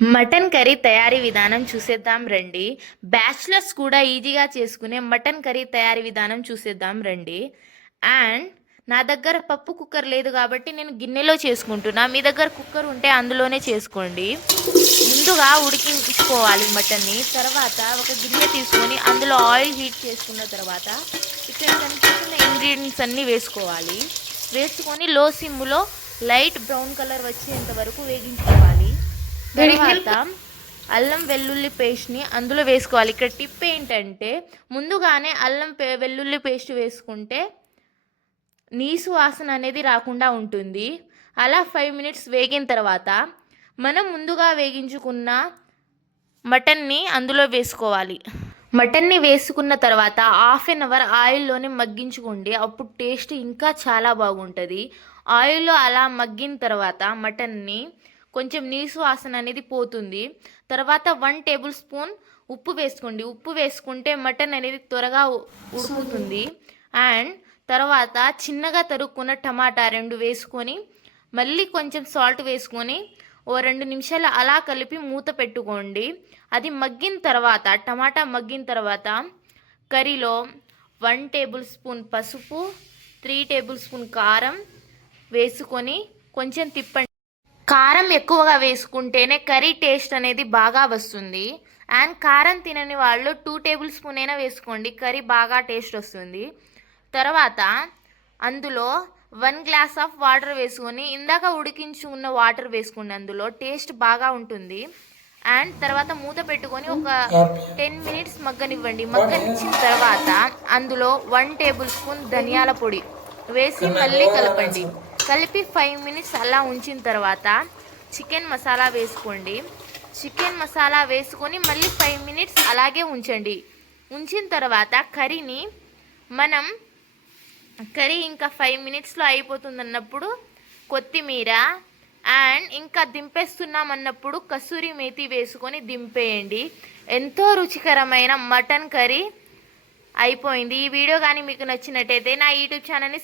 Mutton curry తయారీ విధానం చూసేద్దాం రండి. బ్యాచిలర్స్ కూడా ఈజీగా చేసుకునే మటన్ కర్రీ తయారీ విధానం చూసేద్దాం రండి. అండ్ నా దగ్గర పప్పు కుక్కర్ లేదు కాబట్టి నేను గిన్నెలో చేసుకుంటున్నా. మీ దగ్గర కుక్కర్ ఉంటే అందులోనే చేసుకోండి. ముందుగా ఉడికించుకోవాలి మటన్ని. తర్వాత ఒక గిన్నె తీసుకొని అందులో ఆయిల్ హీట్ చేసుకున్న తర్వాత ఇక్కడ కనిపిస్తున్న ఇంగ్రీడియంట్స్ అన్నీ వేసుకోవాలి. వేసుకొని లో సిమ్లో లైట్ బ్రౌన్ కలర్ వచ్చేంత వరకు వేగించుకోవాలి. తర్వాత అల్లం వెల్లుల్లి పేస్ట్ని అందులో వేసుకోవాలి. ఇక్కడ టిప్ ఏంటంటే ముందుగానే అల్లం వెల్లుల్లి పేస్ట్ వేసుకుంటే నీసు వాసన అనేది రాకుండా ఉంటుంది. అలా 5 మినిట్స్ వేగిన తర్వాత మనం ముందుగా వేగించుకున్న మటన్ని అందులో వేసుకోవాలి. మటన్ని వేసుకున్న తర్వాత 1/2 అవర్ ఆయిల్లోనే మగ్గించుకోండి. అప్పుడు టేస్ట్ ఇంకా చాలా బాగుంటుంది. ఆయిల్లో అలా మగ్గిన తర్వాత మటన్ని కొంచెం నీసు వాసన అనేది పోతుంది. తర్వాత 1 టేబుల్ స్పూన్ ఉప్పు వేసుకోండి. ఉప్పు వేసుకుంటే మటన్ అనేది త్వరగా ఉడుకుతుంది. అండ్ తర్వాత చిన్నగా తరుక్కున్న టమాటా 2 వేసుకొని మళ్ళీ కొంచెం సాల్ట్ వేసుకొని ఓ 2 నిమిషాలు అలా కలిపి మూత పెట్టుకోండి. అది మగ్గిన తర్వాత టమాటా మగ్గిన తర్వాత కర్రీలో 1 టేబుల్ స్పూన్ పసుపు, 3 టేబుల్ స్పూన్ కారం వేసుకొని కొంచెం తిప్పండి. కారం ఎక్కువగా వేసుకుంటేనే కర్రీ టేస్ట్ అనేది బాగా వస్తుంది. అండ్ కారం తినని వాళ్ళు 2 టేబుల్ స్పూన్ అయినా వేసుకోండి, కర్రీ బాగా టేస్ట్ వస్తుంది. తర్వాత అందులో 1 గ్లాస్ ఆఫ్ వాటర్ వేసుకొని ఇందాక ఉడికించుకున్న వాటర్ వేసుకోండి. అందులో టేస్ట్ బాగా ఉంటుంది. అండ్ తర్వాత మూత పెట్టుకొని ఒక 10 మినిట్స్ మగ్గనివ్వండి. మగ్గనిచ్చిన తర్వాత అందులో 1 టేబుల్ స్పూన్ ధనియాల పొడి వేసి మళ్ళీ కలపండి. కలిపి 5 మినిట్స్ అలా ఉంచిన తర్వాత చికెన్ మసాలా వేసుకోండి. చికెన్ మసాలా వేసుకొని మళ్ళీ 5 మినిట్స్ అలాగే ఉంచండి. ఉంచిన తర్వాత కర్రీ ఇంకా 5 మినిట్స్లో అయిపోతుంది అన్నప్పుడు కొత్తిమీర అండ్ ఇంకా దింపేస్తున్నాం అన్నప్పుడు కసూరి మేతి వేసుకొని దింపేయండి. ఎంతో రుచికరమైన మటన్ కర్రీ అయిపోయింది. ఈ వీడియో కానీ మీకు నచ్చినట్టయితే నా యూట్యూబ్ ఛానల్ని